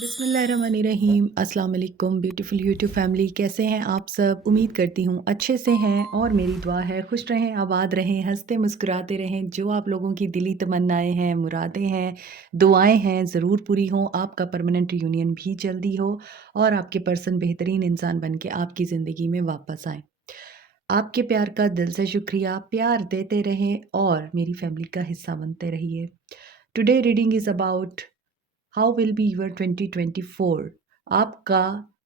बिस्मिल्लाहिर्रहमानिर्रहीम। अस्सलाम वालेकुम ब्यूटीफुल यूट्यूब फैमिली, कैसे हैं आप सब? उम्मीद करती हूँ अच्छे से हैं और मेरी दुआ है खुश रहें, आबाद रहें, हंसते मुस्कुराते रहें। जो आप लोगों की दिली तमन्नाएं हैं, मुरादें हैं, दुआएं हैं, ज़रूर पूरी हों। आपका परमानेंट यूनियन भी जल्दी हो और आपके पर्सन बेहतरीन इंसान बन के आपकी ज़िंदगी में वापस आए। आपके प्यार का दिल से शुक्रिया। प्यार देते रहें और मेरी फैमिली का हिस्सा बनते रहिए। Today reading is about how will be your 2024। आपका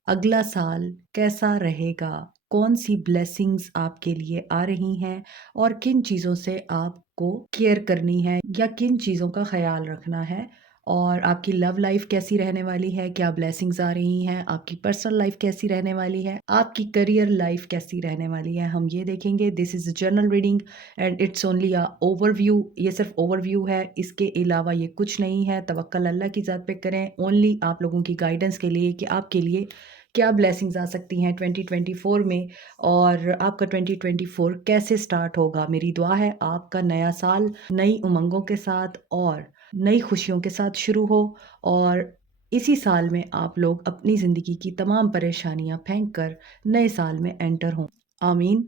अगला साल कैसा रहेगा? कौन सी ब्लेसिंग्स आपके लिए आ रही हैं और किन चीज़ों से आपको केयर करनी है या किन चीज़ों का ख्याल रखना है? और आपकी लव लाइफ कैसी रहने वाली है? क्या ब्लेसिंग्स आ रही हैं? आपकी पर्सनल लाइफ कैसी रहने वाली है? आपकी करियर लाइफ कैसी रहने वाली है? हम ये देखेंगे। This is a journal reading and it's only a overview. ये सिर्फ ओवरव्यू है, इसके अलावा ये कुछ नहीं है। तवक्कल अल्लाह की ज़ात पे करें, ओनली आप लोगों की गाइडेंस के लिए कि आपके लिए क्या ब्लेसिंग्स आ सकती हैं 2024 में और आपका 2024 कैसे स्टार्ट होगा। मेरी दुआ है आपका नया साल नई उमंगों के साथ और नई खुशियों के साथ शुरू हो और इसी साल में आप लोग अपनी ज़िंदगी की तमाम परेशानियां फेंक कर नए साल में एंटर हों। आमीन।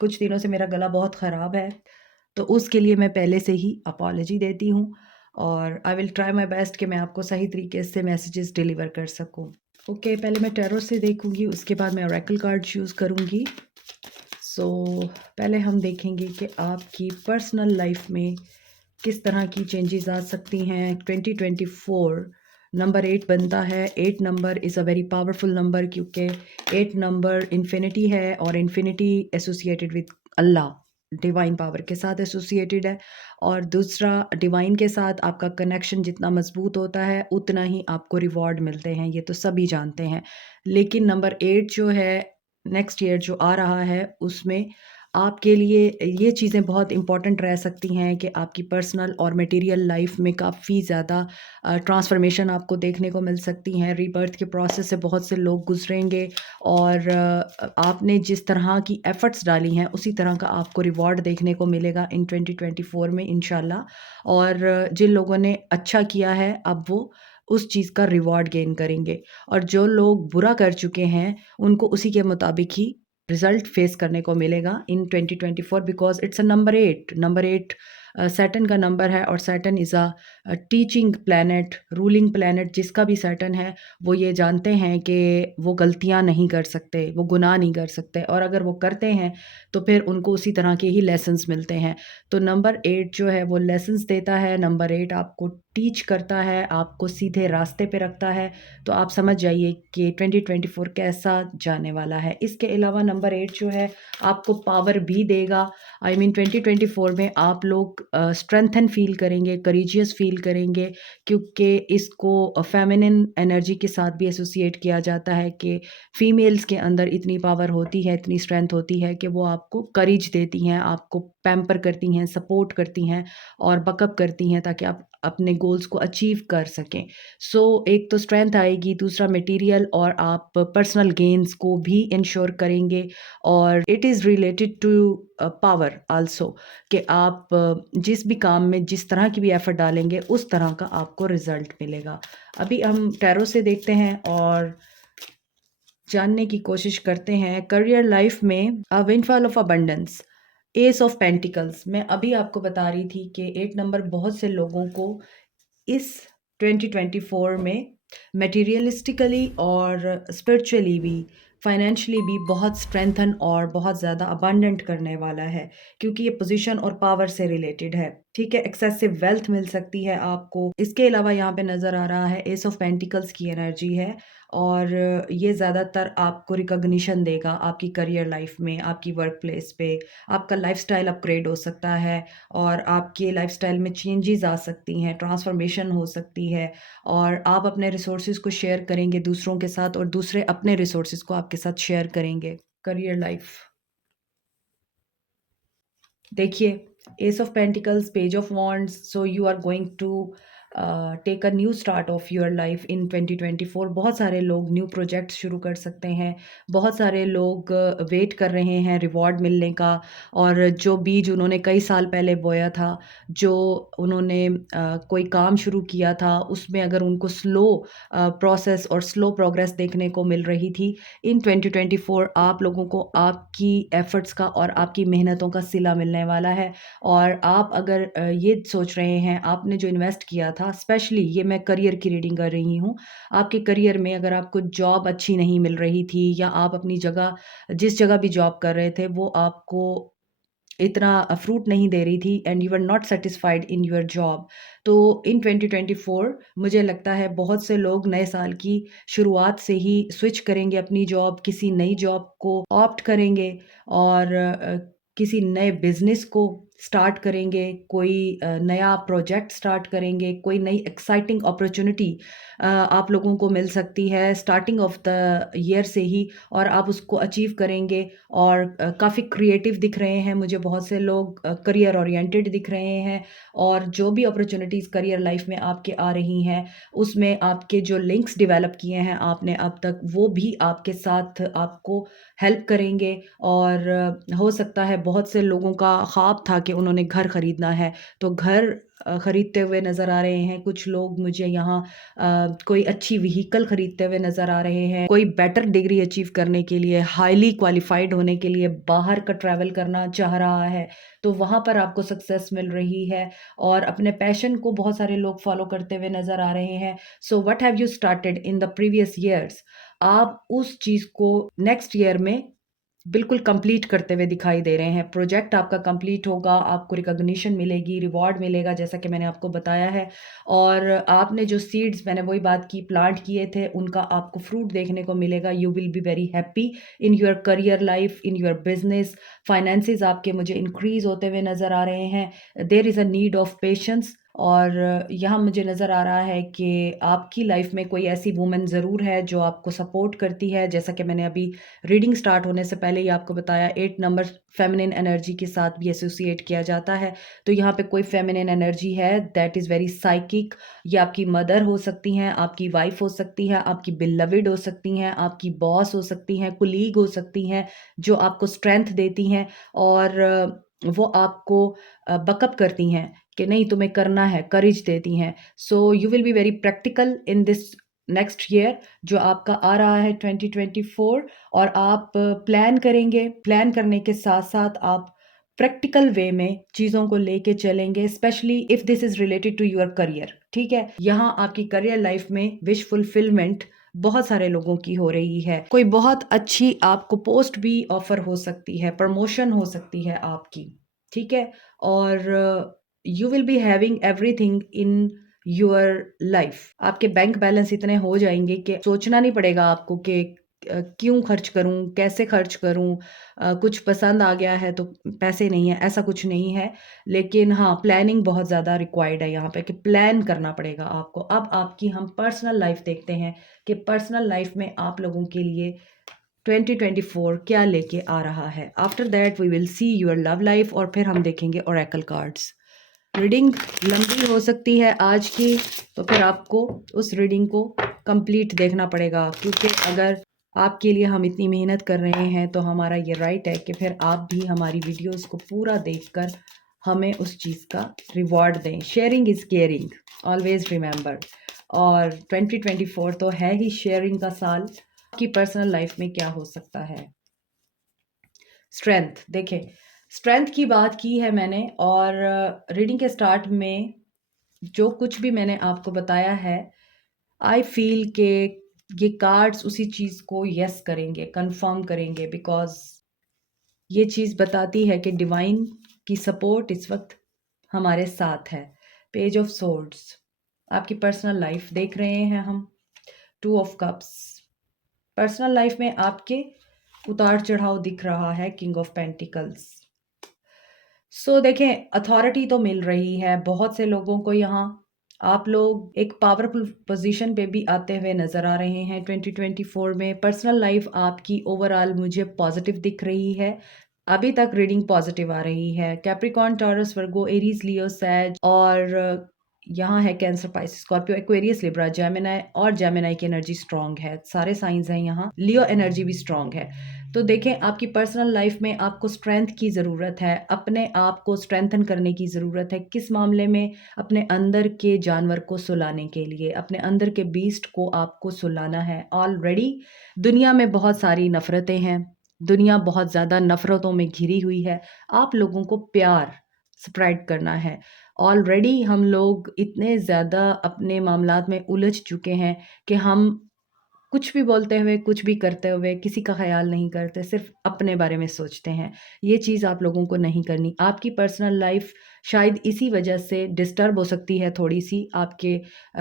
कुछ दिनों से मेरा गला बहुत ख़राब है, तो उसके लिए मैं पहले से ही अपॉलजी देती हूँ और I will try my best कि मैं आपको सही तरीके से मैसेजेस डिलीवर कर सकूँ। ओके, पहले मैं टैरो से देखूँगी, उसके बाद मैं ओरेकल कार्ड यूज़ करूँगी। पहले हम देखेंगे कि आपकी पर्सनल लाइफ में किस तरह की चेंजेस आ सकती हैं। 2024 नंबर 8 बनता है। 8 number is a very powerful number क्योंकि 8 नंबर इन्फिनिटी है और infinity associated with Allah, divine power के साथ एसोसिएटेड है। और दूसरा, डिवाइन के साथ आपका कनेक्शन जितना मजबूत होता है उतना ही आपको रिवॉर्ड मिलते हैं, ये तो सभी जानते हैं। लेकिन नंबर 8 जो है, नेक्स्ट ईयर जो आ रहा है, उसमें आपके लिए ये चीज़ें बहुत इम्पॉर्टेंट रह सकती हैं कि आपकी पर्सनल और मटेरियल लाइफ में काफ़ी ज़्यादा ट्रांसफॉर्मेशन आपको देखने को मिल सकती हैं। रीबर्थ के प्रोसेस से बहुत से लोग गुजरेंगे और आपने जिस तरह की एफ़र्ट्स डाली हैं उसी तरह का आपको रिवॉर्ड देखने को मिलेगा इन 2024 में इंशाल्लाह। और जिन लोगों ने अच्छा किया है अब वो उस चीज़ का रिवॉर्ड गेन करेंगे और जो लोग बुरा कर चुके हैं उनको उसी के मुताबिक ही रिजल्ट फेस करने को मिलेगा इन 2024 because it's a number 8। Number 8 Saturn का नंबर है और Saturn is a teaching planet, ruling planet. जिसका भी सैटर्न है वो ये जानते हैं कि वो गलतियां नहीं कर सकते, वो गुनाह नहीं कर सकते और अगर वो करते हैं तो फिर उनको उसी तरह के ही लेसन्स मिलते हैं। तो नंबर 8 जो है वो लेसन्स देता है। नंबर 8 आपको टीच करता है, आपको सीधे रास्ते पे रखता है। तो आप समझ जाइए कि 2024 कैसा जाने वाला है। इसके अलावा नंबर 8 जो है आपको पावर भी देगा। आई मीन 2024 में आप लोग स्ट्रेंथन फील करेंगे, करेजियस फील करेंगे क्योंकि इसको फेमिनिन एनर्जी के साथ भी एसोसिएट किया जाता है कि फीमेल्स के अंदर इतनी पावर होती है, इतनी स्ट्रेंथ होती है कि वो आपको करेज देती हैं, आपको पैम्पर करती हैं, सपोर्ट करती हैं और बकअप करती हैं ताकि आप अपने गोल्स को अचीव कर सकें। एक तो स्ट्रेंथ आएगी, दूसरा मटेरियल और आप पर्सनल गेन्स को भी इंश्योर करेंगे और it is related to power also कि आप जिस भी काम में जिस तरह की भी एफर्ट डालेंगे उस तरह का आपको रिजल्ट मिलेगा। अभी हम टैरो से देखते हैं और जानने की कोशिश करते हैं करियर लाइफ में a windfall of abundance, ace of pentacles. मैं अभी आपको बता रही थी कि 8 नंबर बहुत से लोगों को इस 2024 में मटेरियलिस्टिकली और स्पिरिचुअली भी, फाइनेंशियली भी बहुत स्ट्रेंथन और बहुत ज़्यादा अबंडेंट करने वाला है क्योंकि ये पोजीशन और पावर से रिलेटेड है। ठीक है, एक्सेसिव वेल्थ मिल सकती है आपको। इसके अलावा यहाँ पे नज़र आ रहा है एस ऑफ पेंटिकल्स की एनर्जी है और ये ज़्यादातर आपको रिकॉग्निशन देगा आपकी करियर लाइफ में, आपकी वर्क प्लेस पे। आपका लाइफस्टाइल अपग्रेड हो सकता है और आपके लाइफस्टाइल में चेंजेस आ सकती हैं, ट्रांसफॉर्मेशन हो सकती है और आप अपने रिसोर्सेज को शेयर करेंगे दूसरों के साथ और दूसरे अपने रिसोर्सेज को आपके साथ शेयर करेंगे। करियर लाइफ देखिए, ace of pentacles, page of wands. So you are going to take a new start of your life in 2024। बहुत सारे लोग न्यू प्रोजेक्ट्स शुरू कर सकते हैं। बहुत सारे लोग वेट कर रहे हैं रिवॉर्ड मिलने का, और जो बीज उन्होंने कई साल पहले बोया था, जो उन्होंने कोई काम शुरू किया था, उसमें अगर उनको स्लो प्रोसेस और स्लो प्रोग्रेस देखने को मिल रही थी, इन 2024 आप लोगों को आपकी एफर्ट्स का और आपकी मेहनतों का सिला मिलने वाला है। और आप अगर ये सोच रहे हैं, आपने जो इन्वेस्ट किया था, स्पेशली ये मैं करियर की रीडिंग कर रही हूँ, आपके करियर में अगर आपको जॉब अच्छी नहीं मिल रही थी, या आप अपनी जगह, जिस जगह भी जॉब कर रहे थे, वो आपको इतना फ्रूट नहीं दे रही थी, and you are not satisfied in your job, तो इन 2024 मुझे लगता है बहुत से लोग नए साल की शुरुआत से ही स्विच करेंगे अपनी जॉब, किसी नई जॉब को ऑप्ट करेंगे, और किसी नए बिजनेस को स्टार्ट करेंगे, कोई नया प्रोजेक्ट स्टार्ट करेंगे, कोई नई एक्साइटिंग अपॉर्चुनिटी आप लोगों को मिल सकती है स्टार्टिंग ऑफ द ईयर से ही, और आप उसको अचीव करेंगे। और काफ़ी क्रिएटिव दिख रहे हैं मुझे बहुत से लोग, करियर ओरिएंटेड दिख रहे हैं, और जो भी अपॉर्चुनिटीज़ करियर लाइफ में आपके आ रही हैं, उसमें आपके जो लिंक्स डेवलप किए हैं आपने अब तक, वो भी आपके साथ आपको हेल्प करेंगे। और हो सकता है बहुत से लोगों का ख्वाब था कि उन्होंने घर खरीदना है, तो घर खरीदते हुए नज़र आ रहे हैं। कुछ लोग मुझे यहाँ कोई अच्छी व्हीकल खरीदते हुए नज़र आ रहे हैं। कोई बेटर डिग्री अचीव करने के लिए, हाईली क्वालिफाइड होने के लिए बाहर का ट्रैवल करना चाह रहा है, तो वहाँ पर आपको सक्सेस मिल रही है। और अपने पैशन को बहुत सारे लोग फॉलो करते हुए नज़र आ रहे हैं। So what have you started in the previous years, आप उस चीज़ को नेक्स्ट ईयर में बिल्कुल कंप्लीट करते हुए दिखाई दे रहे हैं। प्रोजेक्ट आपका कंप्लीट होगा, आपको रिकॉग्निशन मिलेगी, रिवॉर्ड मिलेगा, जैसा कि मैंने आपको बताया है। और आपने जो सीड्स, मैंने वही बात की, प्लांट किए थे, उनका आपको फ्रूट देखने को मिलेगा। You will be very happy in your career life, in your business. Finances आपके मुझे इंक्रीज होते हुए नज़र आ रहे हैं। There is a need of patience. और यहाँ मुझे नज़र आ रहा है कि आपकी लाइफ में कोई ऐसी वूमेन ज़रूर है जो आपको सपोर्ट करती है। जैसा कि मैंने अभी रीडिंग स्टार्ट होने से पहले ही आपको बताया, 8 नंबर फेमिनिन एनर्जी के साथ भी एसोसिएट किया जाता है। तो यहाँ पे कोई फेमिनिन एनर्जी है दैट इज़ वेरी साइकिक। ये आपकी मदर हो सकती हैं, आपकी वाइफ हो सकती है, आपकी बिलविड हो सकती हैं, आपकी बॉस हो सकती हैं, कुलीग हो सकती हैं, जो आपको स्ट्रेंथ देती हैं, और वो आपको बकअप करती हैं कि नहीं तुम्हें करना है, करेज देती हैं। So you will be very practical in this next year जो आपका आ रहा है 2024। और आप प्लान करेंगे, प्लान करने के साथ साथ आप प्रैक्टिकल वे में चीज़ों को लेके चलेंगे, specially if this is related to your career. ठीक है, यहाँ आपकी करियर लाइफ में विश फुलफिलमेंट बहुत सारे लोगों की हो रही है। कोई बहुत अच्छी आपको पोस्ट भी ऑफर हो सकती है, प्रमोशन हो सकती है आपकी। ठीक है, और you will be having everything in your life. आपके बैंक बैलेंस इतने हो जाएंगे कि सोचना नहीं पड़ेगा आपको कि क्यों खर्च करूं, कैसे खर्च करूं, कुछ पसंद आ गया है तो पैसे नहीं है, ऐसा कुछ नहीं है। लेकिन हाँ, प्लानिंग बहुत ज़्यादा रिक्वायर्ड है यहाँ पे, कि प्लान करना पड़ेगा आपको। अब आपकी हम पर्सनल लाइफ देखते हैं कि पर्सनल लाइफ में आप लोगों के लिए 2024 क्या लेके आ रहा है। After that we will see your love life, और फिर हम देखेंगे ओरेकल कार्ड्स। रीडिंग लंबी हो सकती है आज की, तो फिर आपको उस रीडिंग को कंप्लीट देखना पड़ेगा, क्योंकि अगर आपके लिए हम इतनी मेहनत कर रहे हैं तो हमारा ये राइट है कि फिर आप भी हमारी वीडियोस को पूरा देखकर हमें उस चीज़ का रिवॉर्ड दें। Sharing is caring, always remember. और 2024 तो है ही शेयरिंग का साल। आपकी पर्सनल लाइफ में क्या हो सकता है? स्ट्रेंथ, देखें, स्ट्रेंथ की बात की है मैंने, और रीडिंग के स्टार्ट में जो कुछ भी मैंने आपको बताया है, आई फील के ये कार्ड्स उसी चीज़ को यस करेंगे, कंफर्म करेंगे, बिकॉज ये चीज़ बताती है कि डिवाइन की सपोर्ट इस वक्त हमारे साथ है। पेज ऑफ सोर्ड्स, आपकी पर्सनल लाइफ देख रहे हैं हम। Two of cups, personal life में आपके उतार चढ़ाव दिख रहा है। King of pentacles. सो देखें, अथॉरिटी तो मिल रही है बहुत से लोगों को यहाँ। आप लोग एक पावरफुल पोजीशन पे भी आते हुए नज़र आ रहे हैं 2024 में। पर्सनल लाइफ आपकी ओवरऑल मुझे पॉजिटिव दिख रही है। अभी तक रीडिंग पॉजिटिव आ रही है। कैप्रिकॉर्न, टॉरस, वर्गो, एरीज, लियो, सैज, और यहाँ है cancer, Pisces, Scorpio, Aquarius, Libra, Gemini, और जेमिनी की एनर्जी स्ट्रांग है। सारे साइंस हैं यहाँ। लियो एनर्जी भी स्ट्रांग है। तो देखें, आपकी पर्सनल लाइफ में आपको स्ट्रेंथ की ज़रूरत है, अपने आप को स्ट्रेंथन करने की ज़रूरत है। किस मामले में? अपने अंदर के जानवर को सुलाने के लिए, अपने अंदर के बीस्ट को आपको सुलाना है। ऑलरेडी दुनिया में बहुत सारी नफ़रतें हैं, दुनिया बहुत ज़्यादा नफ़रतों में घिरी हुई है। आप लोगों को प्यार स्प्रेड करना है। ऑलरेडी हम लोग इतने ज़्यादा अपने मामलात में उलझ चुके हैं कि हम कुछ भी बोलते हुए, कुछ भी करते हुए किसी का ख़याल नहीं करते, सिर्फ़ अपने बारे में सोचते हैं। ये चीज़ आप लोगों को नहीं करनी। आपकी पर्सनल लाइफ़ शायद इसी वजह से डिस्टर्ब हो सकती है थोड़ी-सी। आपके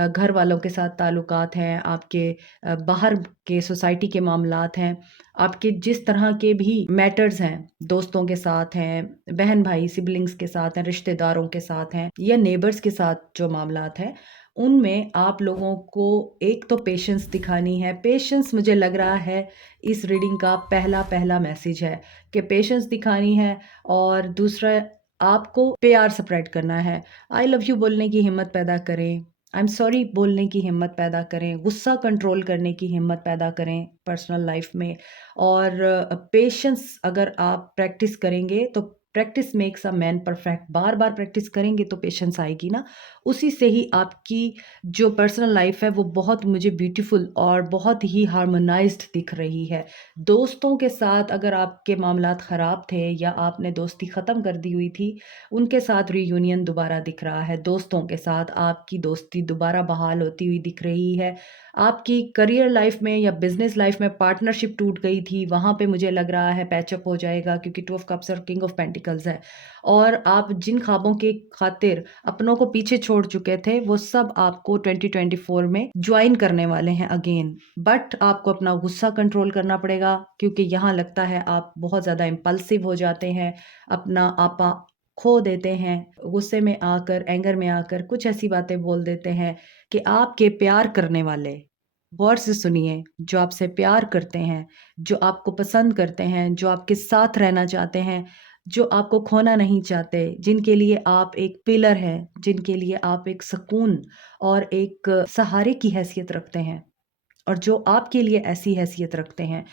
घर वालों के साथ ताल्लुकात हैं, आपके बाहर के सोसाइटी के मामलात हैं, आपके जिस तरह के भी मैटर्स हैं, दोस्तों के साथ हैं, बहन-भाई, सिबलिंग्स के साथ हैं, रिश्तेदारों के साथ हैं, या नेबर्स के साथ जो मामलात हैं, उनमें आप लोगों को एक तो पेशेंस दिखानी है। पेशेंस मुझे लग रहा है इस रीडिंग का पहला मैसेज है कि पेशेंस दिखानी है, और दूसरा आपको प्यार स्प्रेड करना है। आई लव यू बोलने की हिम्मत पैदा करें, आई एम सॉरी बोलने की हिम्मत पैदा करें, गुस्सा कंट्रोल करने की हिम्मत पैदा करें पर्सनल लाइफ में। और पेशेंस अगर आप प्रैक्टिस करेंगे तो practice makes a man perfect. बार-बार प्रैक्टिस करेंगे तो पेशेंस आएगी ना। उसी से ही आपकी जो पर्सनल लाइफ है वो बहुत मुझे ब्यूटीफुल और बहुत ही हार्मोनाइज्ड दिख रही है। दोस्तों के साथ अगर आपके मामलात ख़राब थे या आपने दोस्ती ख़त्म कर दी हुई थी, उनके साथ रीयूनियन दोबारा दिख रहा है। दोस्तों के साथ आपकी दोस्ती दोबारा बहाल होती हुई दिख रही है। आपकी करियर लाइफ में या बिज़नेस लाइफ में पार्टनरशिप टूट गई थी, वहाँ पे मुझे लग रहा है पैचअप हो जाएगा, क्योंकि 2 ऑफ कप्स और किंग ऑफ पेंटिकल्स है। और आप जिन ख्वाबों के खातिर अपनों को पीछे छोड़ चुके थे, वो सब आपको 2024 में जॉइन करने वाले हैं अगेन। बट आपको अपना गुस्सा कंट्रोल करना पड़ेगा, क्योंकि यहाँ लगता है आप बहुत ज़्यादा इम्पल्सिव हो जाते हैं, अपना आपा खो देते हैं। गुस्से में आकर, एंगर में आकर कुछ ऐसी बातें बोल देते हैं कि आपके प्यार करने वाले, गौर से सुनिए, जो आपसे प्यार करते हैं, जो आपको पसंद करते हैं, जो आपके साथ रहना चाहते हैं, जो आपको खोना नहीं चाहते, जिनके लिए आप एक पिलर हैं, जिनके लिए आप एक सुकून और एक सहारे की हैसियत रखते हैं, और जो आपके लिए ऐसी हैसियत रखते हैं,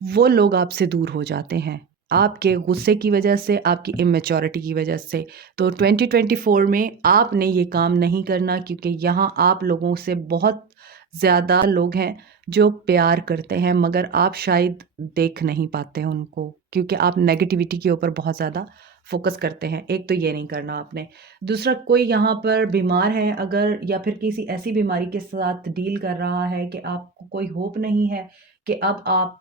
वो लोग आपसे दूर हो जाते हैं। आपके गुस्से की वजह से, आपकी इमैच्योरिटी की वजह से। तो 2024 में आपने ये काम नहीं करना, क्योंकि यहाँ आप लोगों से बहुत ज़्यादा लोग हैं जो प्यार करते हैं, मगर आप शायद देख नहीं पाते हैं उनको, क्योंकि आप नेगेटिविटी के ऊपर बहुत ज़्यादा फ़ोकस करते हैं। एक तो ये नहीं करना आपने। दूसरा, कोई यहाँ पर बीमार है अगर, या फिर किसी ऐसी बीमारी के साथ डील कर रहा है कि आपको कोई होप नहीं है कि अब आप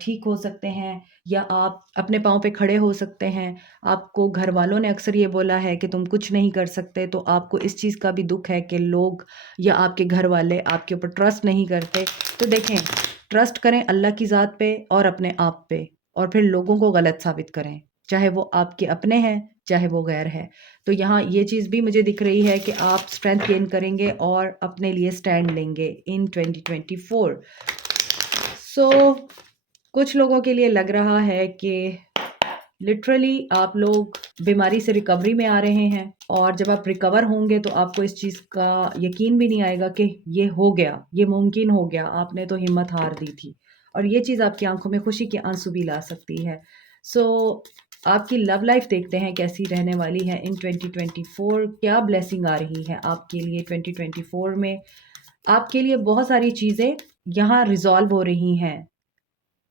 ठीक हो सकते हैं, या आप अपने पाँव पे खड़े हो सकते हैं। आपको घर वालों ने अक्सर ये बोला है कि तुम कुछ नहीं कर सकते, तो आपको इस चीज़ का भी दुःख है कि लोग या आपके घर वाले आपके ऊपर ट्रस्ट नहीं करते। तो देखें, ट्रस्ट करें अल्लाह की ज़ात पे और अपने आप पे, और फिर लोगों को गलत साबित करें, चाहे वो आपके अपने हैं, चाहे वो गैर है। तो यहाँ ये चीज़ भी मुझे दिख रही है कि आप स्ट्रेंथ गेन करेंगे और अपने लिए स्टैंड लेंगे इन 2024। सो कुछ लोगों के लिए लग रहा है कि लिटरली आप लोग बीमारी से रिकवरी में आ रहे हैं, और जब आप रिकवर होंगे तो आपको इस चीज़ का यकीन भी नहीं आएगा कि ये हो गया, ये मुमकिन हो गया, आपने तो हिम्मत हार दी थी। और ये चीज़ आपकी आंखों में खुशी के आंसू भी ला सकती है। सो आपकी लव लाइफ देखते हैं कैसी रहने वाली है इन 2024। क्या ब्लेसिंग आ रही है आपके लिए 2024 में? आपके लिए बहुत सारी चीज़ें यहाँ रिजॉल्व हो रही हैं।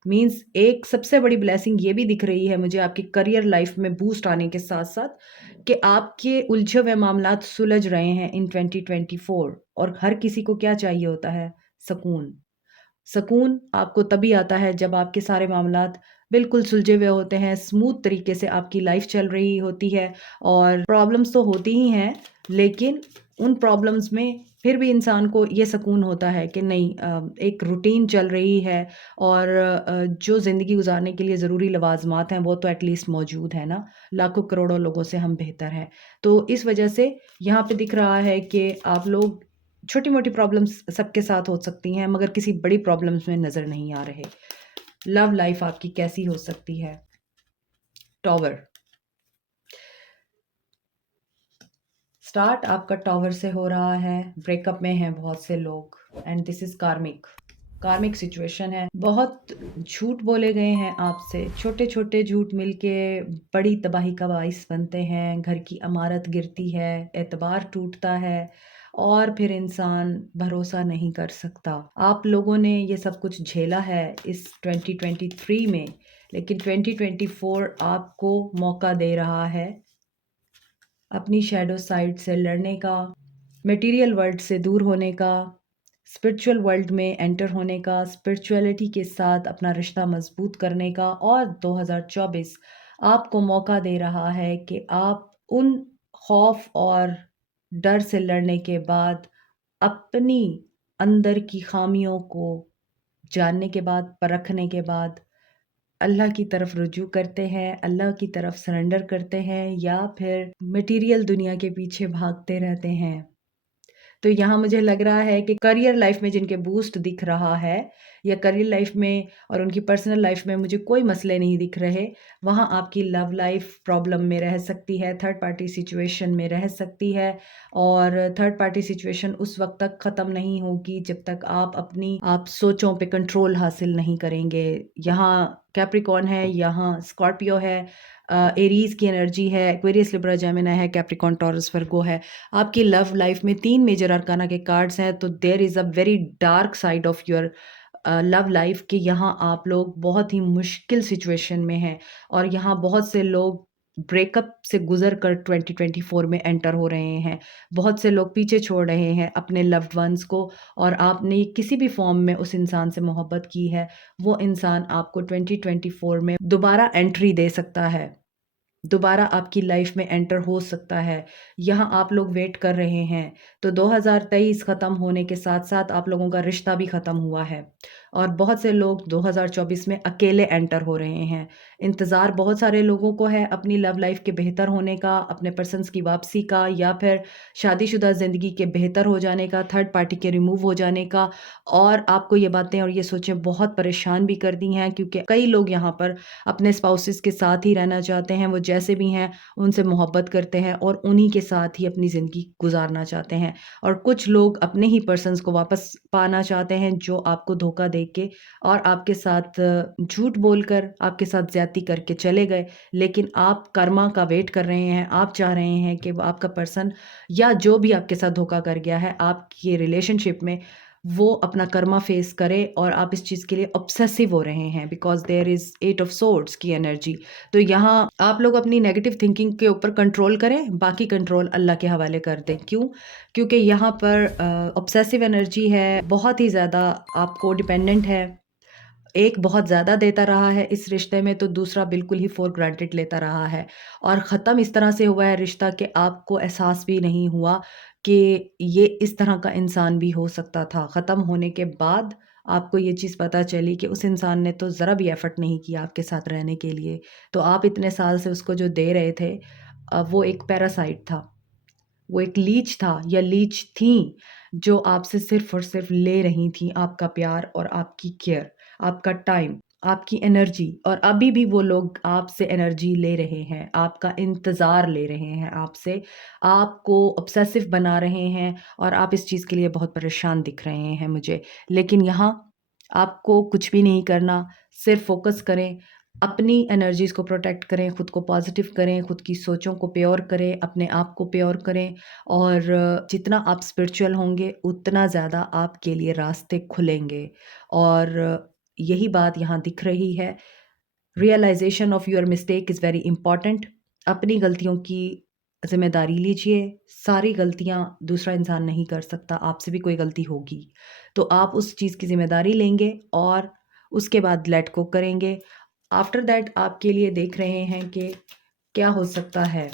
मीन्स एक सबसे बड़ी ब्लेसिंग ये भी दिख रही है मुझे आपकी करियर लाइफ में बूस्ट आने के साथ-साथ, कि आपके उलझे हुए मामलात सुलझ रहे हैं इन 2024। और हर किसी को क्या चाहिए होता है? सुकून। सुकून आपको तभी आता है जब आपके सारे मामलात बिल्कुल सुलझे हुए होते हैं, स्मूथ तरीके से आपकी लाइफ चल रही होती है। और प्रॉब्लम्स तो होती ही हैं, लेकिन उन प्रॉब्लम्स में फिर भी इंसान को ये सुकून होता है कि नहीं, एक रूटीन चल रही है, और जो ज़िंदगी गुजारने के लिए ज़रूरी लवाज़मात हैं वो तो एटलीस्ट मौजूद है ना। लाखों करोड़ों लोगों से हम बेहतर हैं। तो इस वजह से यहाँ पे दिख रहा है कि आप लोग, छोटी-मोटी प्रॉब्लम्स सबके साथ हो सकती हैं, मगर किसी बड़ी प्रॉब्लम्स में नज़र नहीं आ रहे। लव लाइफ आपकी कैसी हो सकती है? टॉवर, स्टार्ट आपका टॉवर से हो रहा है, ब्रेकअप में हैं बहुत से लोग एंड दिस इज़ कार्मिक सिचुएशन है। बहुत झूठ बोले गए हैं आपसे, छोटे-छोटे झूठ मिलके बड़ी तबाही का बाइस बनते हैं, घर की इमारत गिरती है, एतबार टूटता है और फिर इंसान भरोसा नहीं कर सकता। आप लोगों ने ये सब कुछ झेला है इस 2023 में, लेकिन 2024 आपको मौका दे रहा है अपनी शैडो साइड से लड़ने का, मटेरियल वर्ल्ड से दूर होने का, स्पिरिचुअल वर्ल्ड में एंटर होने का, स्पिरिचुअलिटी के साथ अपना रिश्ता मजबूत करने का। और 2024 आपको मौका दे रहा है कि आप उन खौफ और डर से लड़ने के बाद अपनी अंदर की खामियों को जानने के बाद, परखने के बाद अल्लाह की तरफ रुजू करते हैं, अल्लाह की तरफ सरेंडर करते हैं या फिर मटेरियल दुनिया के पीछे भागते रहते हैं। तो यहाँ मुझे लग रहा है कि करियर लाइफ में जिनके बूस्ट दिख रहा है या करियर लाइफ में और उनकी पर्सनल लाइफ में मुझे कोई मसले नहीं दिख रहे, वहाँ आपकी लव लाइफ प्रॉब्लम में रह सकती है, थर्ड पार्टी सिचुएशन में रह सकती है और थर्ड पार्टी सिचुएशन उस वक़्त तक ख़त्म नहीं होगी जब तक आप सोचों पे कंट्रोल हासिल नहीं करेंगे। यहाँ कैप्रिकॉर्न है, यहाँ स्कॉर्पियो है, एरीज़ की एनर्जी है, एक्वेरियस, लिब्रा, जेमिनी है, कैप्रिकॉर्न, टॉरस, वर्गो है। आपकी लव लाइफ में 3 मेजर अरकाना के कार्ड्स हैं, तो there is a very dark side of your love life कि यहाँ आप लोग बहुत ही मुश्किल सिचुएशन में हैं और यहाँ बहुत से लोग ब्रेकअप से गुज़र कर 2024 में एंटर हो रहे हैं। बहुत से लोग पीछे छोड़ रहे हैं अपने लव्ड वन्स को और आपने किसी भी फ़ॉर्म में उस इंसान से मोहब्बत की है, वो इंसान आपको 2024 में दोबारा एंट्री दे सकता है। दोबारा आपकी लाइफ में एंटर हो सकता है। यहाँ आप लोग वेट कर रहे हैं, तो 2023 ख़त्म होने के साथ-साथ आप लोगों का रिश्ता भी ख़त्म हुआ है और बहुत से लोग 2024 में अकेले एंटर हो रहे हैं। इंतज़ार बहुत सारे लोगों को है अपनी लव लाइफ के बेहतर होने का, अपने पर्सन्स की वापसी का या फिर शादीशुदा ज़िंदगी के बेहतर हो जाने का, थर्ड पार्टी के रिमूव हो जाने का। और आपको ये बातें और ये सोचें बहुत परेशान भी कर दी हैं क्योंकि कई लोग यहाँ पर अपने स्पाउसेस के साथ ही रहना चाहते हैं, वो जैसे भी हैं उनसे मोहब्बत करते हैं और उन्हीं के साथ ही अपनी ज़िंदगी गुज़ारना चाहते हैं। और कुछ लोग अपने ही पर्सन्स को वापस पाना चाहते हैं जो आपको धोखा दे के और आपके साथ झूठ बोलकर आपके साथ ज़्यादती करके चले गए। लेकिन आप कर्मा का वेट कर रहे हैं, आप चाह रहे हैं कि वो आपका पर्सन या जो भी आपके साथ धोखा कर गया है आपकी रिलेशनशिप में, वो अपना कर्मा फेस करे और आप इस चीज़ के लिए ऑब्सेसिव हो रहे हैं because there is 8 of swords की एनर्जी। तो यहाँ आप लोग अपनी नेगेटिव थिंकिंग के ऊपर कंट्रोल करें, बाकी कंट्रोल अल्लाह के हवाले कर दें। क्यों? क्योंकि यहाँ पर ऑब्सेसिव एनर्जी है, बहुत ही ज़्यादा आप कोडिपेंडेंट है। एक बहुत ज़्यादा देता रहा है इस रिश्ते में, तो दूसरा बिल्कुल ही फॉर ग्रांटेड लेता रहा है और ख़त्म इस तरह से हुआ है रिश्ता कि आपको एहसास भी नहीं हुआ कि ये इस तरह का इंसान भी हो सकता था। ख़त्म होने के बाद आपको ये चीज़ पता चली कि उस इंसान ने तो ज़रा भी एफ़र्ट नहीं किया आपके साथ रहने के लिए। तो आप इतने साल से उसको जो दे रहे थे वो एक पैरासाइट था, वो एक लीच था या लीच थीं, जो आपसे सिर्फ़ और सिर्फ़ ले रही थीं आपका प्यार और आपकी केयर, आपका टाइम, आपकी एनर्जी। और अभी भी वो लोग आपसे एनर्जी ले रहे हैं, आपका इंतज़ार ले रहे हैं आपसे, आपको ऑब्सेसिव बना रहे हैं और आप इस चीज़ के लिए बहुत परेशान दिख रहे हैं मुझे। लेकिन यहाँ आपको कुछ भी नहीं करना, सिर्फ़ फ़ोकस करें, अपनी एनर्जीज़ को प्रोटेक्ट करें, खुद को पॉज़िटिव करें, खुद की सोचों को प्योर करें, अपने आप को प्योर करें और जितना आप स्पिरिचुअल होंगे, उतना ज़्यादा आपके लिए रास्ते खुलेंगे। और यही बात यहाँ दिख रही है। Realisation of your mistake is very important. अपनी गलतियों की ज़िम्मेदारी लीजिए। सारी गलतियाँ दूसरा इंसान नहीं कर सकता, आपसे भी कोई गलती होगी। तो आप उस चीज़ की ज़िम्मेदारी लेंगे और उसके बाद लेट गो करेंगे। आफ्टर दैट आपके लिए देख रहे हैं कि क्या हो सकता है।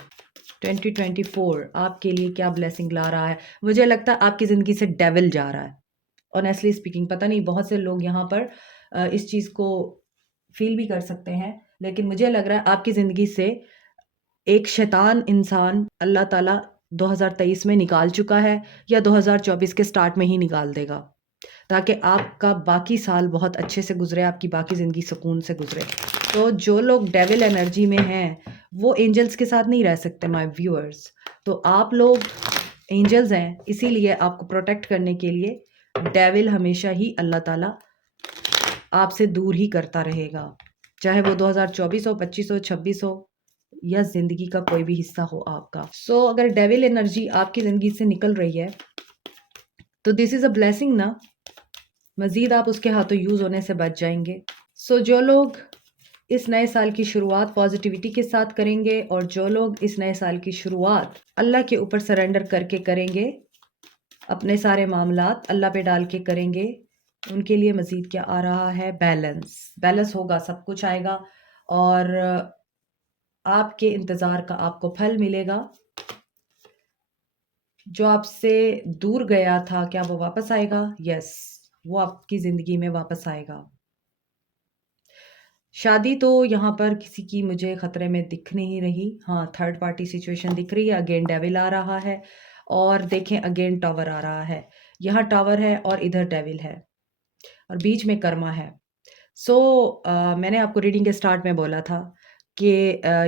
2024 आपके लिए क्या ब्लेसिंग ला रहा है। मुझे लगता है आपकी ज़िंदगी से डेविल जा रहा है। ऑनेस्टली स्पीकिंग पता नहीं बहुत से लोग यहाँ पर इस चीज़ को फ़ील भी कर सकते हैं, लेकिन मुझे लग रहा है आपकी ज़िंदगी से एक शैतान इंसान अल्लाह ताला 2023 में निकाल चुका है या 2024 के स्टार्ट में ही निकाल देगा, ताकि आपका बाकी साल बहुत अच्छे से गुज़रे, आपकी बाकी ज़िंदगी सुकून से गुज़रे। तो जो लोग डेविल एनर्जी में हैं वो एंजल्स के साथ नहीं रह सकते माय व्यूअर्स। तो आप लोग एंजल्स हैं, इसीलिए आपको प्रोटेक्ट करने के लिए डेविल हमेशा ही अल्लाह ताला आपसे दूर ही करता रहेगा, चाहे वो 2024 हो, 25 हो, 26 हो या ज़िंदगी का कोई भी हिस्सा हो आपका। सो अगर डेविल एनर्जी आपकी ज़िंदगी से निकल रही है तो दिस इज़ अ ब्लेसिंग ना, मज़ीद आप उसके हाथों यूज़ होने से बच जाएंगे। सो जो लोग इस नए साल की शुरुआत पॉजिटिविटी के साथ करेंगे और जो लोग इस नए साल की शुरुआत अल्लाह के ऊपर सरेंडर करके करेंगे, अपने सारे मामलात अल्लाह पे डाल के करेंगे, उनके लिए मज़ीद क्या आ रहा है, बैलेंस। बैलेंस होगा, सब कुछ आएगा और आपके इंतज़ार का आपको फल मिलेगा। जो आपसे दूर गया था, क्या वो वापस आएगा? यस, वो आपकी ज़िंदगी में वापस आएगा। शादी तो यहाँ पर किसी की मुझे खतरे में दिख नहीं रही। हाँ, थर्ड पार्टी सिचुएशन दिख रही है। अगेन डेविल आ रहा है और देखें अगेन टावर आ रहा है। यहाँ टावर है और इधर डेविल है और बीच में कर्मा है। सो मैंने आपको रीडिंग के स्टार्ट में बोला था कि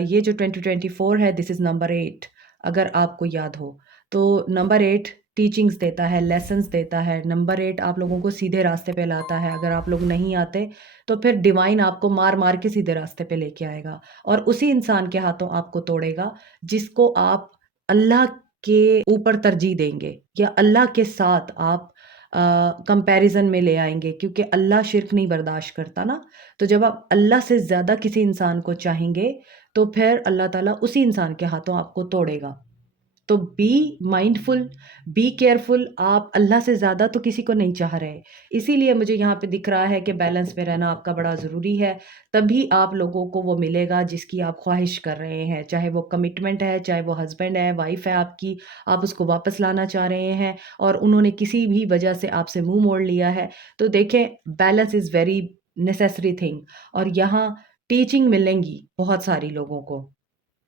ये जो 2024 है दिस इज़ नंबर 8। अगर आपको याद हो तो नंबर 8 टीचिंग्स देता है, लेसन्स देता है। नंबर 8 आप लोगों को सीधे रास्ते पे लाता है। अगर आप लोग नहीं आते तो फिर डिवाइन आपको मार-मार के सीधे रास्ते पे लेके आएगा और उसी इंसान के हाथों आपको तोड़ेगा जिसको आप अल्लाह के ऊपर तरजीह देंगे या अल्लाह के साथ आप कंपैरिज़न में ले आएँगे, क्योंकि अल्लाह शिर्क नहीं बर्दाश्त करता ना। तो जब आप अल्लाह से ज़्यादा किसी इंसान को चाहेंगे, तो फिर अल्लाह ताला उसी इंसान के हाथों आपको तोड़ेगा। तो बी माइंडफुल, बी केयरफुल, आप अल्लाह से ज़्यादा तो किसी को नहीं चाह रहे। इसीलिए मुझे यहाँ पे दिख रहा है कि बैलेंस में रहना आपका बड़ा ज़रूरी है, तभी आप लोगों को वो मिलेगा जिसकी आप ख्वाहिश कर रहे हैं। चाहे वो कमिटमेंट है, चाहे वो हस्बैंड है, वाइफ़ है आपकी, आप उसको वापस लाना चाह रहे हैं और उन्होंने किसी भी वजह से आपसे मुँह मोड़ लिया है। तो देखें, balance is very necessary thing और यहाँ टीचिंग मिलेंगी बहुत सारी लोगों को।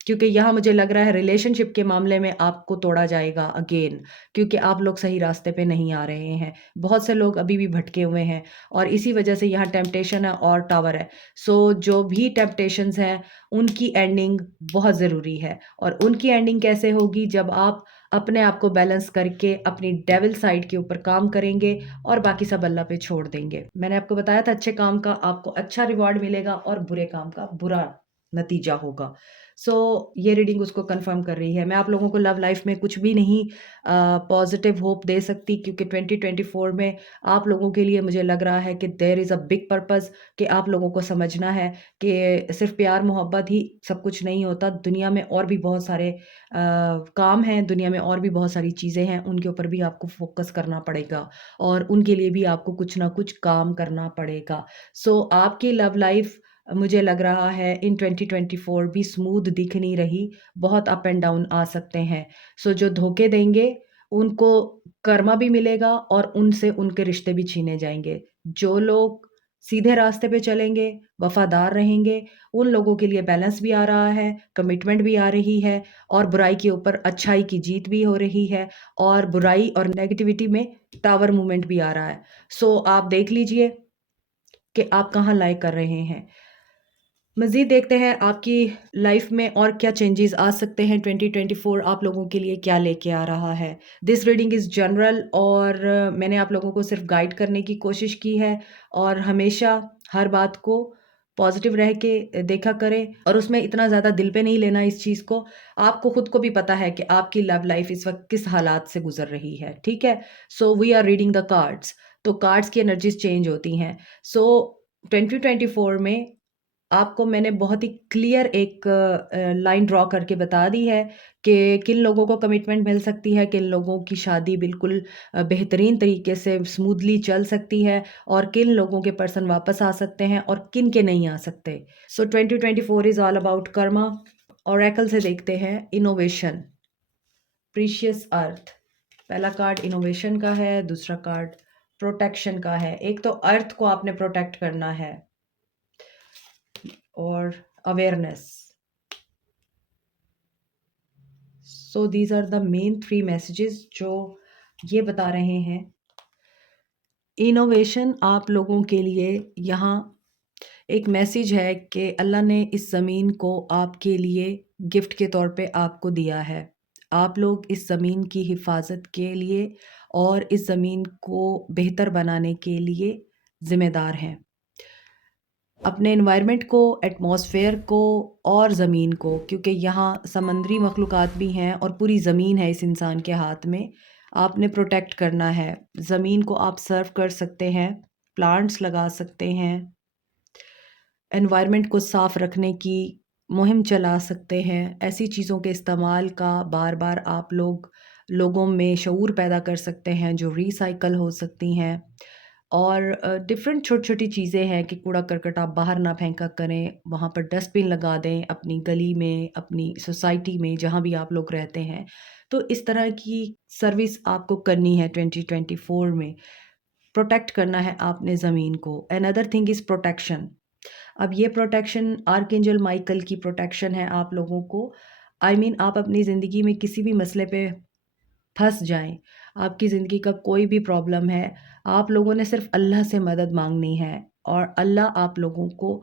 क्योंकि यहाँ मुझे लग रहा है रिलेशनशिप के मामले में आपको तोड़ा जाएगा अगेन, क्योंकि आप लोग सही रास्ते पे नहीं आ रहे हैं। बहुत से लोग अभी भी भटके हुए हैं और इसी वजह से यहाँ टेम्पटेशन है और टावर है। सो जो भी टेम्पटेशंस हैं उनकी एंडिंग बहुत ज़रूरी है और उनकी एंडिंग कैसे होगी, जब आप अपने आप को बैलेंस करके अपनी डेविल साइड के ऊपर काम करेंगे और बाकी सब अल्लाह पे छोड़ देंगे। मैंने आपको बताया था अच्छे काम का आपको अच्छा रिवॉर्ड मिलेगा और बुरे काम का बुरा नतीजा होगा। सो ये रीडिंग उसको कंफर्म कर रही है। मैं आप लोगों को लव लाइफ में कुछ भी नहीं पॉजिटिव होप दे सकती, क्योंकि 2024 में आप लोगों के लिए मुझे लग रहा है कि there is a big purpose, कि आप लोगों को समझना है कि सिर्फ प्यार मोहब्बत ही सब कुछ नहीं होता। दुनिया में और भी बहुत सारे काम हैं, दुनिया में और भी बहुत सारी चीज़ें हैं, उनके ऊपर भी आपको फोकस करना पड़ेगा और उनके लिए भी आपको कुछ ना कुछ काम करना पड़ेगा। सो आपकी लव लाइफ मुझे लग रहा है इन 2024 भी स्मूथ दिख नहीं रही, बहुत अप एंड डाउन आ सकते हैं। सो जो धोखे देंगे उनको कर्मा भी मिलेगा और उनसे उनके रिश्ते भी छीने जाएँगे। जो लोग सीधे रास्ते पे चलेंगे, वफ़ादार रहेंगे, उन लोगों के लिए बैलेंस भी आ रहा है, कमिटमेंट भी आ रही है और बुराई के ऊपर अच्छाई की जीत भी हो रही है और बुराई और नेगेटिविटी में टावर मूवमेंट भी आ रहा है। सो आप देख लीजिए कि आप कहाँ लाइक कर रहे हैं। मज़ीद देखते हैं आपकी लाइफ में और क्या चेंजेस आ सकते हैं। 2024 आप लोगों के लिए क्या लेके आ रहा है। दिस रीडिंग इज़ जनरल और मैंने आप लोगों को सिर्फ गाइड करने की कोशिश की है और हमेशा हर बात को पॉजिटिव रह के देखा करें और उसमें इतना ज़्यादा दिल पे नहीं लेना इस चीज़ को। आपको खुद को भी पता है कि आपकी लव लाइफ इस वक्त किस हालात से गुजर रही है, ठीक है। So we are reading the cards, तो कार्ड्स की एनर्जीज चेंज होती हैं। सो 2024 में आपको मैंने बहुत ही क्लियर एक लाइन ड्रॉ करके बता दी है कि किन लोगों को कमिटमेंट मिल सकती है, किन लोगों की शादी बिल्कुल बेहतरीन तरीके से स्मूथली चल सकती है और किन लोगों के पर्सन वापस आ सकते हैं और किन के नहीं आ सकते। सो 2024 is all about Karma. Oracle से देखते हैं इनोवेशन, प्रीशियस अर्थ। पहला कार्ड इनोवेशन का है, दूसरा कार्ड प्रोटेक्शन का है। एक तो अर्थ को आपने प्रोटेक्ट करना है और awareness. So these are the main 3 messages जो ये बता रहे हैं। इनोवेशन आप लोगों के लिए यहाँ एक मैसेज है कि अल्लाह ने इस ज़मीन को आपके लिए गिफ्ट के तौर पे आपको दिया है। आप लोग इस ज़मीन की हिफ़ाज़त के लिए और इस ज़मीन को बेहतर बनाने के लिए ज़िम्मेदार हैं। अपने एनवायरनमेंट को, एटमॉस्फेयर को और ज़मीन को, क्योंकि यहाँ समुद्री मखलूक़ात भी हैं और पूरी ज़मीन है इस इंसान के हाथ में, आपने प्रोटेक्ट करना है। ज़मीन को आप सर्व कर सकते हैं, प्लांट्स लगा सकते हैं, एनवायरनमेंट को साफ़ रखने की मुहिम चला सकते हैं। ऐसी चीज़ों के इस्तेमाल का बार-बार आप लोगों में शऊर पैदा कर सकते हैं जो रिसाइकल हो सकती हैं। और डिफ़रेंट छोटी-छोटी चीज़ें हैं कि कूड़ा-करकट आप बाहर ना फेंका करें, वहाँ पर डस्टबिन लगा दें अपनी गली में, अपनी सोसाइटी में, जहाँ भी आप लोग रहते हैं। तो इस तरह की सर्विस आपको करनी है 2024 में। प्रोटेक्ट करना है आपने ज़मीन को। Another thing is protection. अब ये प्रोटेक्शन आर्कएंजल माइकल की प्रोटेक्शन है आप लोगों को। आप अपनी ज़िंदगी में किसी भी मसले पे फँस जाएँ, आपकी ज़िंदगी का कोई भी प्रॉब्लम है, आप लोगों ने सिर्फ़ अल्लाह से मदद माँगनी है और अल्लाह आप लोगों को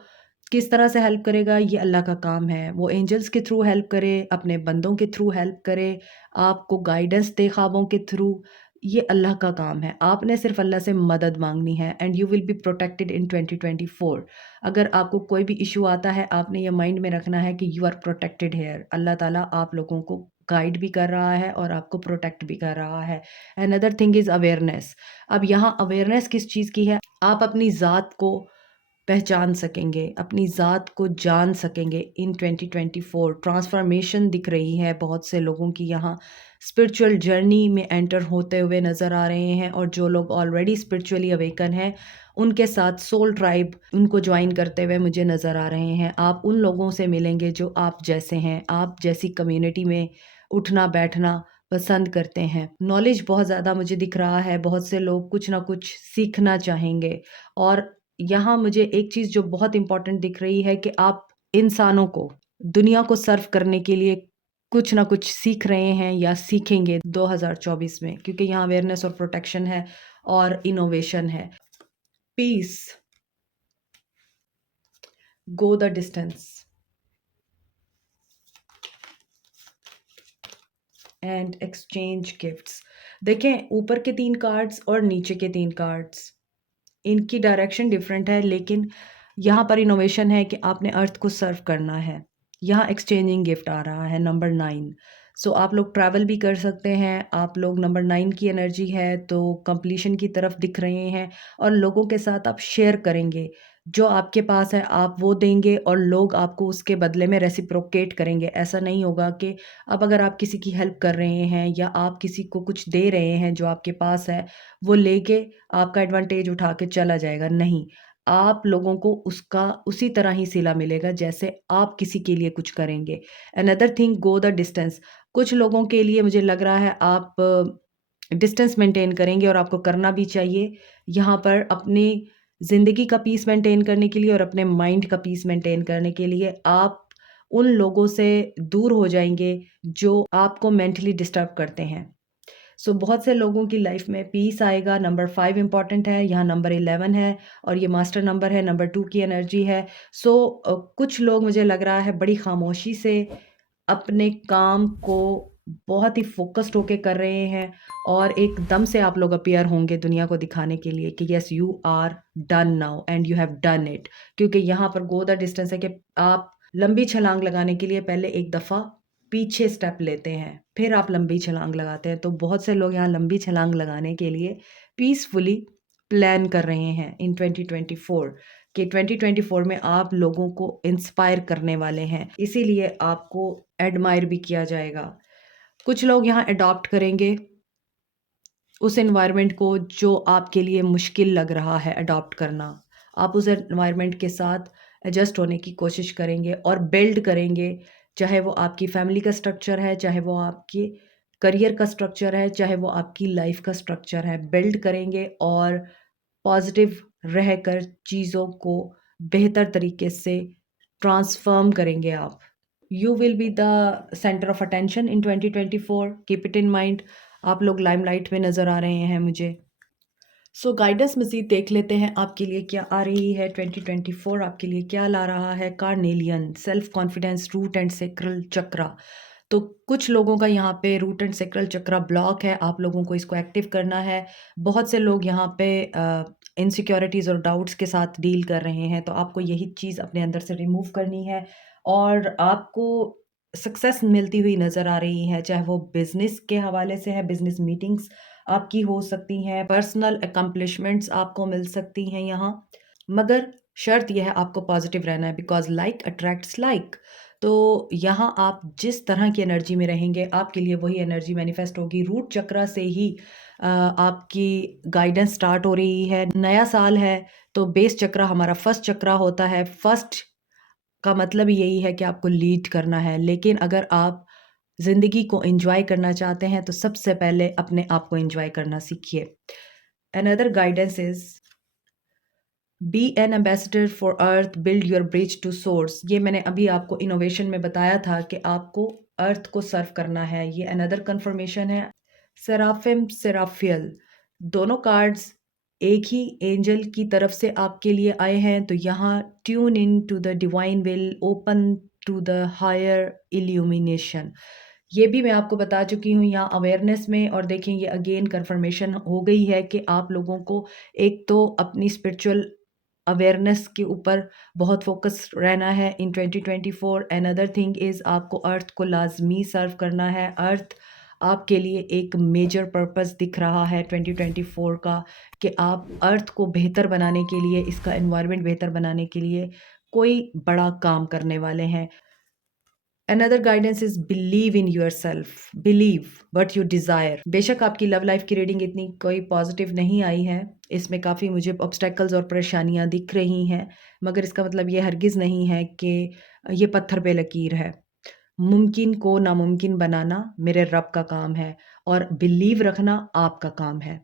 किस तरह से हेल्प करेगा, ये अल्लाह का काम है। वो एंजल्स के थ्रू हेल्प करे, अपने बंदों के थ्रू हेल्प करे, आपको गाइडेंस दे ख्वाबों के थ्रू, ये अल्लाह का काम है। आपने सिर्फ़ अल्लाह से मदद माँगनी है and you will be protected इन 2024। अगर आपको कोई भी इश्यू आता है, आपने ये माइंड में रखना है कि यू आर प्रोटेक्टेड हियर। अल्लाह ताला आप लोगों को गाइड भी कर रहा है और आपको प्रोटेक्ट भी कर रहा है। Another thing is awareness. अब यहाँ अवेयरनेस किस चीज़ की है? आप अपनी ज़ात को पहचान सकेंगे, अपनी ज़ात को जान सकेंगे इन 2024। ट्रांसफ़ॉर्मेशन दिख रही है बहुत से लोगों की यहाँ, स्पिरिचुअल जर्नी में एंटर होते हुए नज़र आ रहे हैं और जो लोग ऑलरेडी स्पिरिचुअली अवेकन हैं, उनके साथ सोल ट्राइब उनको जॉइन करते हुए मुझे नज़र आ रहे हैं। आप उन लोगों से मिलेंगे जो आप जैसे हैं, आप जैसी कम्युनिटी में उठना-बैठना पसंद करते हैं। नॉलेज बहुत ज़्यादा मुझे दिख रहा है, बहुत से लोग कुछ ना कुछ सीखना चाहेंगे और यहाँ मुझे एक चीज़ जो बहुत इम्पोर्टेंट दिख रही है कि आप इंसानों को, दुनिया को सर्व करने के लिए कुछ ना कुछ सीख रहे हैं या सीखेंगे 2024 में, क्योंकि यहाँ अवेयरनेस और प्रोटेक्शन है और इनोवेशन है। Peace, go the distance and exchange gifts. देखें ऊपर के 3 कार्ड्स और नीचे के 3 कार्ड्स, इनकी डायरेक्शन डिफरेंट है, लेकिन यहाँ पर इनोवेशन है कि आपने अर्थ को सर्व करना है। यहाँ एक्सचेंजिंग गिफ्ट आ रहा है नंबर 9। सो आप लोग ट्रैवल भी कर सकते हैं। आप लोग नंबर 9 की एनर्जी है तो कंप्लीशन की तरफ दिख रहे हैं और लोगों के साथ आप शेयर करेंगे। जो आपके पास है आप वो देंगे और लोग आपको उसके बदले में रेसिप्रोकेट करेंगे। ऐसा नहीं होगा कि अब अगर आप किसी की हेल्प कर रहे हैं या आप किसी को कुछ दे रहे हैं जो आपके पास है, वो लेके आपका एडवांटेज उठा के चला जाएगा, नहीं। आप लोगों को उसका उसी तरह ही सिला मिलेगा जैसे आप किसी के लिए कुछ करेंगे। Another thing, go the distance. कुछ लोगों के लिए मुझे लग रहा है आप डिस्टेंस मेंटेन करेंगे और आपको करना भी चाहिए। यहाँ पर अपनी ज़िंदगी का पीस मेंटेन करने के लिए और अपने माइंड का पीस मेंटेन करने के लिए आप उन लोगों से दूर हो जाएँगे जो आपको मेंटली डिस्टर्ब करते हैं। सो बहुत से लोगों की लाइफ में पीस आएगा। नंबर 5 इम्पॉर्टेंट है, यहाँ नंबर 11 है और ये मास्टर नंबर है, नंबर 2 की एनर्जी है। सो कुछ लोग मुझे लग रहा है बड़ी खामोशी से अपने काम को बहुत ही फ़ोकस्ड होके कर रहे हैं और एकदम से आप लोग अपीयर होंगे दुनिया को दिखाने के लिए कि yes you are done now and you have done it. क्योंकि यहाँ पर गो द डिस्टेंस है कि आप लंबी छलांग लगाने के लिए पहले एक दफ़ा पीछे स्टेप लेते हैं, फिर आप लंबी छलांग लगाते हैं। तो बहुत से लोग यहाँ लंबी छलांग लगाने के लिए पीसफुली प्लान कर रहे हैं इन 2024 कि 2024 में आप लोगों को इंस्पायर करने वाले हैं, इसीलिए आपको एडमायर भी किया जाएगा। कुछ लोग यहाँ अडॉप्ट करेंगे उस एनवायरनमेंट को जो आपके लिए मुश्किल लग रहा है अडॉप्ट करना। आप उस एनवायरनमेंट के साथ एडजस्ट होने की कोशिश करेंगे और बिल्ड करेंगे, चाहे वो आपकी फैमिली का स्ट्रक्चर है, चाहे वो आपके करियर का स्ट्रक्चर है, चाहे वो आपकी लाइफ का स्ट्रक्चर है। बिल्ड करेंगे और पॉजिटिव रहकर चीज़ों को बेहतर तरीके से ट्रांसफ़ॉर्म करेंगे आप। You will be the centre of attention in 2024, keep it in mind. आप लोग लाइमलाइट में नज़र आ रहे हैं मुझे। सो गाइडेंस मज़ीद देख लेते हैं आपके लिए क्या आ रही है। 2024 आपके लिए क्या ला रहा है। Carnelian, self confidence, root and sacral chakra. तो कुछ लोगों का यहाँ पे root and sacral chakra block है, आप लोगों को इसको एक्टिव करना है। बहुत से लोग यहाँ पे इनसिक्योरिटीज़ और डाउट्स के साथ डील कर रहे हैं, तो आपको यही चीज़ अपने अंदर से रिमूव करनी है और आपको सक्सेस मिलती हुई नज़र आ रही है, चाहे वो बिज़नेस के हवाले से है, बिज़नेस मीटिंग्स आपकी हो सकती हैं, पर्सनल अकम्प्लिशमेंट्स आपको मिल सकती हैं यहाँ। मगर शर्त यह है आपको पॉजिटिव रहना है, बिकॉज़ लाइक अट्रैक्ट्स लाइक। तो यहाँ आप जिस तरह की एनर्जी में रहेंगे, आपके लिए वही एनर्जी मैनिफेस्ट होगी। रूट चक्रा से ही आपकी गाइडेंस स्टार्ट हो रही है। नया साल है, तो बेस चक्रा हमारा फर्स्ट चक्रा होता है। फर्स्ट का मतलब यही है कि आपको लीड करना है, लेकिन अगर आप ज़िंदगी को एन्जॉय करना चाहते हैं, तो सबसे पहले अपने आप को एन्जॉय करना सीखिए। Another guidance is be an ambassador for earth, build your bridge to source. ये मैंने अभी आपको इनोवेशन में बताया था कि आपको अर्थ को सर्व करना है। ये अनदर कन्फर्मेशन है। सेराफिम, सेराफियल, दोनों कार्ड्स एक ही एंजल की तरफ से आपके लिए आए हैं। तो यहाँ tune in to the divine will, open to the higher illumination. ये भी मैं आपको बता चुकी हूँ यहाँ अवेयरनेस में। और देखें, ये अगेन कन्फर्मेशन हो गई है कि आप लोगों को एक तो अपनी स्पिरिचुअल अवेयरनेस के ऊपर बहुत फोकस रहना है इन 2024। अनदर थिंग इज़ आपको अर्थ को लाजमी सर्व करना है। अर्थ आपके लिए एक मेजर पर्पस दिख रहा है 2024 का, कि आप अर्थ को बेहतर बनाने के लिए, इसका एनवायरनमेंट बेहतर बनाने के लिए कोई बड़ा काम करने वाले हैं। Another guidance is believe in your self, believe what you desire. बेशक आपकी लव लाइफ की रीडिंग इतनी कोई पॉजिटिव नहीं आई है, इसमें काफ़ी मुझे ऑब्स्टेकल्स और परेशानियां दिख रही हैं, मगर इसका मतलब ये हरगिज़ नहीं है कि ये पत्थर पे लकीर है। मुमकिन को नामुमकिन बनाना मेरे रब का काम है और बिलीव रखना आपका काम है।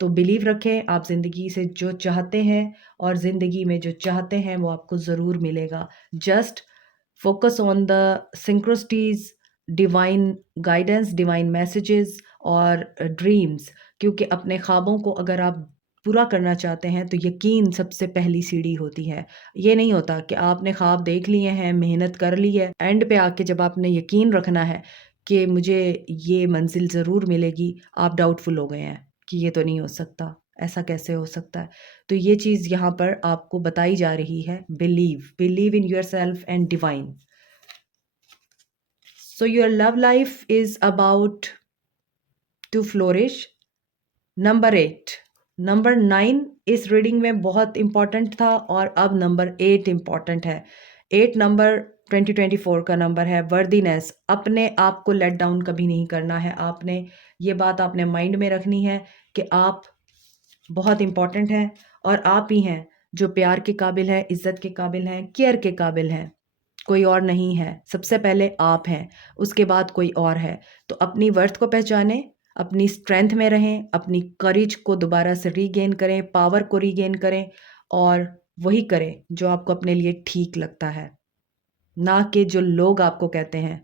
तो बिलीव रखें, आप ज़िंदगी से जो चाहते हैं और ज़िंदगी में जो चाहते हैं वो आपको ज़रूर मिलेगा। Just focus on the synchronicities, divine guidance, divine messages और ड्रीम्स। क्योंकि अपने ख्वाबों को अगर आप पूरा करना चाहते हैं, तो यकीन सबसे पहली सीढ़ी होती है। ये नहीं होता कि आपने ख्वाब देख लिए हैं, मेहनत कर ली है, एंड पे आके जब आपने यकीन रखना है कि मुझे ये मंजिल ज़रूर मिलेगी, आप डाउटफुल हो गए हैं कि ये तो नहीं हो सकता, ऐसा कैसे हो सकता है। तो ये चीज़ यहाँ पर आपको बताई जा रही है। Believe in yourself and divine. So your love life is about to flourish. Number 8, number 9 इस रीडिंग में बहुत इंपॉर्टेंट था और अब नंबर 8 इंपॉर्टेंट है। 8 नंबर 2024 का नंबर है। वर्दीनेस, अपने आप को लेट डाउन कभी नहीं करना है। आपने ये बात आपने माइंड में रखनी है कि आप बहुत इंपॉर्टेंट हैं और आप ही हैं जो प्यार के काबिल हैं, इज्जत के काबिल हैं, केयर के काबिल हैं। कोई और नहीं है, सबसे पहले आप हैं, उसके बाद कोई और है। तो अपनी वर्थ को पहचानें, अपनी स्ट्रेंथ में रहें, अपनी करेज को दोबारा से रीगेन करें, पावर को रीगेन करें और वही करें जो आपको अपने लिए ठीक लगता है, ना कि जो लोग आपको कहते हैं।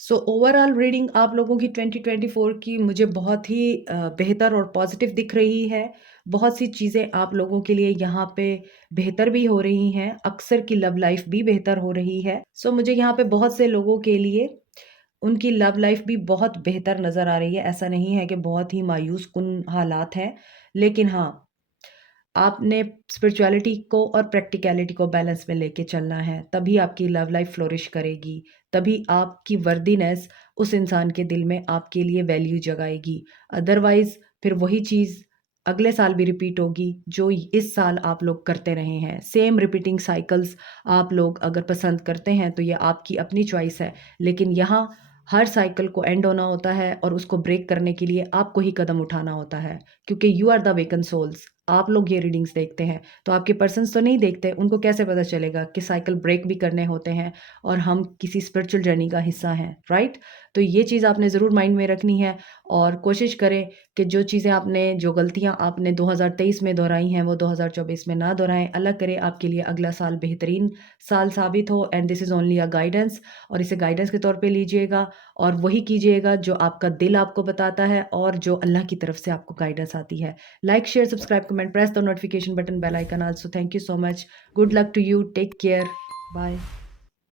सो ओवरऑल रीडिंग आप लोगों की 2024 की मुझे बहुत ही बेहतर और पॉजिटिव दिख रही है। बहुत सी चीज़ें आप लोगों के लिए यहाँ पे बेहतर भी हो रही हैं, अक्सर की लव लाइफ भी बेहतर हो रही है। सो मुझे यहाँ पे बहुत से लोगों के लिए उनकी लव लाइफ भी बहुत बेहतर नज़र आ रही है। ऐसा नहीं है कि बहुत ही मायूस कुन हालात हैं, लेकिन हाँ, आपने स्पिरिचुअलिटी को और प्रैक्टिकलिटी को बैलेंस में लेके चलना है, तभी आपकी लव लाइफ फ्लोरिश करेगी, तभी आपकी वर्दीनेस उस इंसान के दिल में आपके लिए वैल्यू जगाएगी। अदरवाइज़ फिर वही चीज़ अगले साल भी रिपीट होगी जो इस साल आप लोग करते रहे हैं। सेम रिपीटिंग साइकिल्स आप लोग अगर पसंद करते हैं तो ये आपकी अपनी चॉइस है, लेकिन यहाँ हर साइकिल को एंड होना होता है और उसको ब्रेक करने के लिए आपको ही कदम उठाना होता है, क्योंकि you are the wakened souls. आप लोग ये रीडिंग्स देखते हैं तो आपके पर्सन्स तो नहीं देखते, उनको कैसे पता चलेगा कि साइकिल ब्रेक भी करने होते हैं और हम किसी स्पिरिचुअल जर्नी का हिस्सा हैं, राइट? तो ये चीज़ आपने ज़रूर माइंड में रखनी है और कोशिश करें कि जो चीज़ें आपने, जो गलतियाँ आपने 2023 में दोहराई हैं, वो 2024 में ना दोहराएं। अल्लाह करे आपके लिए अगला साल बेहतरीन साल साबित हो। And this is only a guidance, और इसे गाइडेंस के तौर पे लीजिएगा और वही कीजिएगा जो आपका दिल आपको बताता है और जो अल्लाह की तरफ से आपको गाइडेंस सक्सेस आती है। Like, share, subscribe, comment, press the notification button, bell icon also. Thank you so much. Good luck to you. Take care. Bye.